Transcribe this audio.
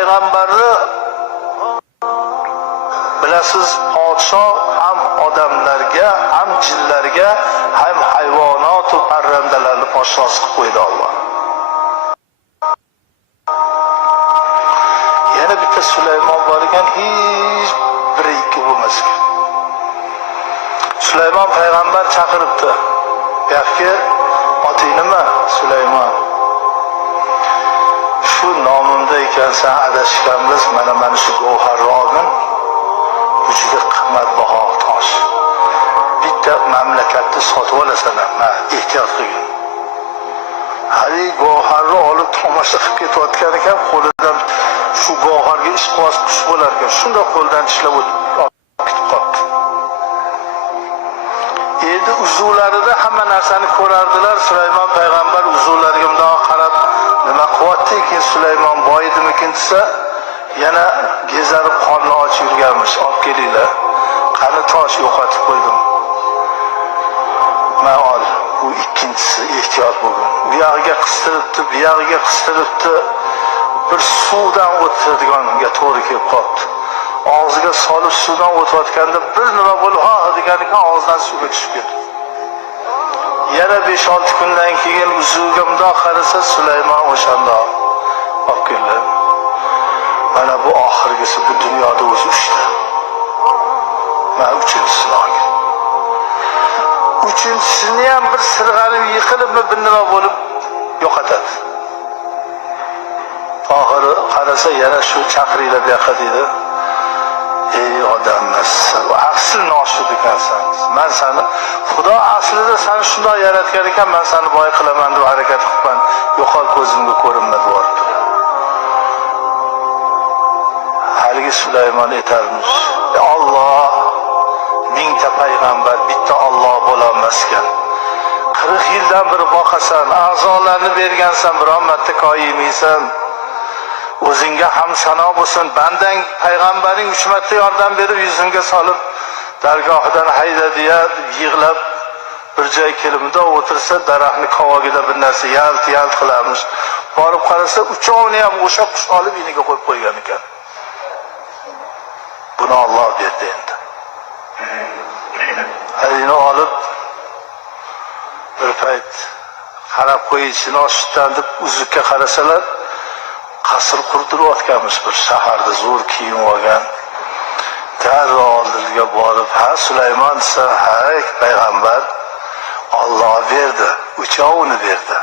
payg'ambarni bilasiz, podshoh ham odamlarga, ham jinlarga, ham hayvonot va parrandalarni podshosi qilib qo'ydi Alloh. Yana bitta Sulaymon bor ekan, hech bir ikki bo'lmas ekan. Sulaymon payg'ambar chaqiribdi. Gapga oting nima? Sulaymon. Shu nomimda ekansan, adashganmiz, mana shu gavharni olgin. Bu juda qimmatbaho tosh. Bitta mamlakatni sotib olasan, ehtiyot qilgin. Hali gavharni olib tomosha qilib ketayotgan ekan, qo'lidan shu gavharga ishqibos qush bo'lar ekan, shunda qo'ldan tishlab ketib qoldi. Endi uzuvlarida hamma narsani ko'rardilar. Sulaymon payg'ambar uzuvlariga bundoq qarab, nima qilyapti ekan Sulaymon, boydimikin desa, yana gezarib qorni och yurganmish. Olib kelinglar. Qani tosh yo'qotib qo'ydim. Mana ol, bu ikkinchisi, ehtiyot bo'lgin. Bu yog'iga qistiribdi, bu yog'iga qistiribdi. Bir suvdan o'tadiganiga to'g'ri kelib qoldi. Og'ziga solib suvdan o'tayotganda bir nima bo'lib, ha deganiga og'zidan suvga tushib ketdi. Yana 5-6 kundan keyin uzuviga bundoq qarasa, Sulaymon o'shanda olib keldi. Mana bu oxirgisi, bu dunyoda o'zi uchta. Mana uchinchisini olgan. Uchinchisini ham bir sirg'anib yiqilib, bir nima bo'lib yo'qotadi. Oxiri qarasa yana shu chaqiringlar bu yoqqa deydi. Ey odammas, asl noshud ekansan. Men seni Xudo aslida seni shunday yaratgan ekan, men seni boy qilaman deb harakat qilibman. Yo'qol, ko'zimga ko'rinma deyapti. Haligi Sulaymon aytarmish, Alloh mingta payg'ambar, bitta Alloh bo'lolmas ekan. 40 yildan beri boqasan, a'zolarni bergansan, biron marta koyimaysan. O'zingga ham sano bo'lsin. Bandang payg'ambaring 3 marta yordam berib, yuzimga solib, dargohidan haydadi, yig'lab bir joy kelimda o'tirsa, daraxtni qovog'ida bir narsa yalt qilarmish. Borib qarasa, uchovini ham o'sha qush olib iniga qo'yib qo'ygan ekan. Buni Alloh berdi endi. Halini olib bir payt qarab qo'yishini oshdan deb uzukka qarasalar, qasr qurdirayotganmiz, bir shaharda zo'r kiyim olgan. Darrov oldiga borib, ha Sulaymon desa, ha payg'ambar, Alloh berdi, uchovini berdi.